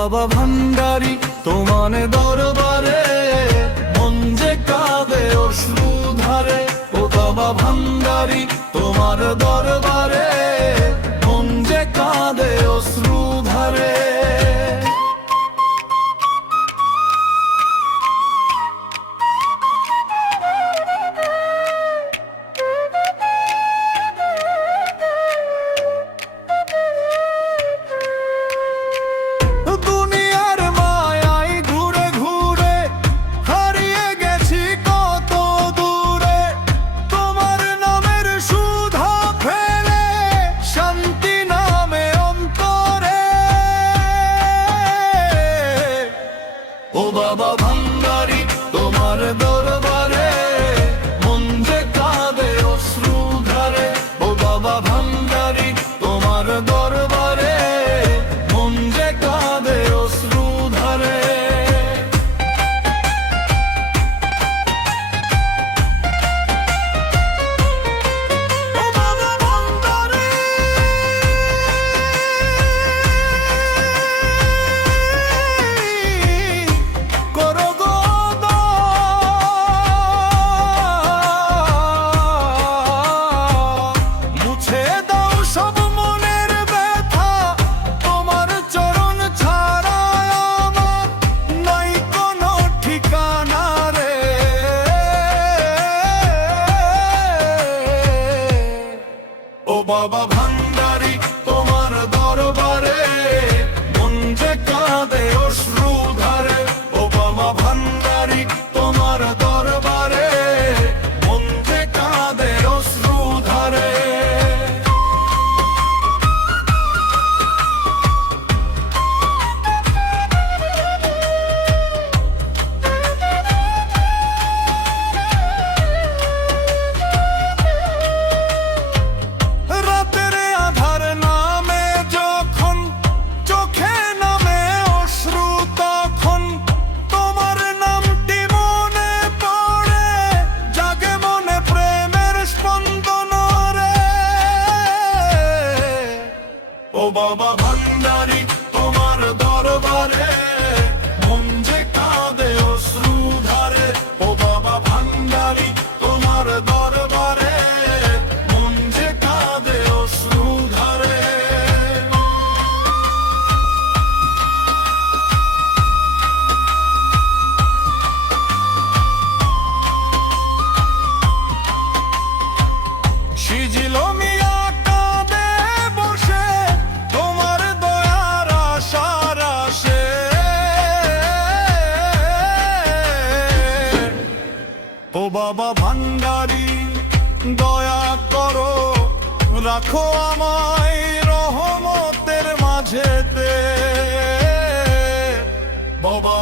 বাবা ভান্ডারী তোমার দরবারে মন যে কাঁদে অশ্রু ধারে। ও বাবা ভান্ডারী তোমার দরবারে মন যে কাঁদে অশ্রু ধারে। ও বাবা ভান্ডারী তোমার দরবারে মন যে কাঁদে অশ্রু ধারে। ও বাবা ভান্ডারী তোমার দরবারে মন যে কাঁদে অশ্রু ধারে। বাবা ভান্ডারী তোমার দরবারে মন যে কাঁদে অশ্রু ধারে। ও বাবা ভান্ডারী তোমার দরবারে মন যে কাঁদে অশ্রু ধারে। ও বাবা ভান্ডারী তোমার দরবারে মন যে কাঁদে অশ্রু ধারে। ও বাবা ভান্ডারী তোমার দরবারে মন যে কাঁদে অশ্রু ধারে। সিজিল মিয়া কাঁদে বসে তোমার দয়ার আশার আসে। ও বাবা ভান্ডারী দয়া করো রাখো আমায় রহমতের মাঝেতে। বাবা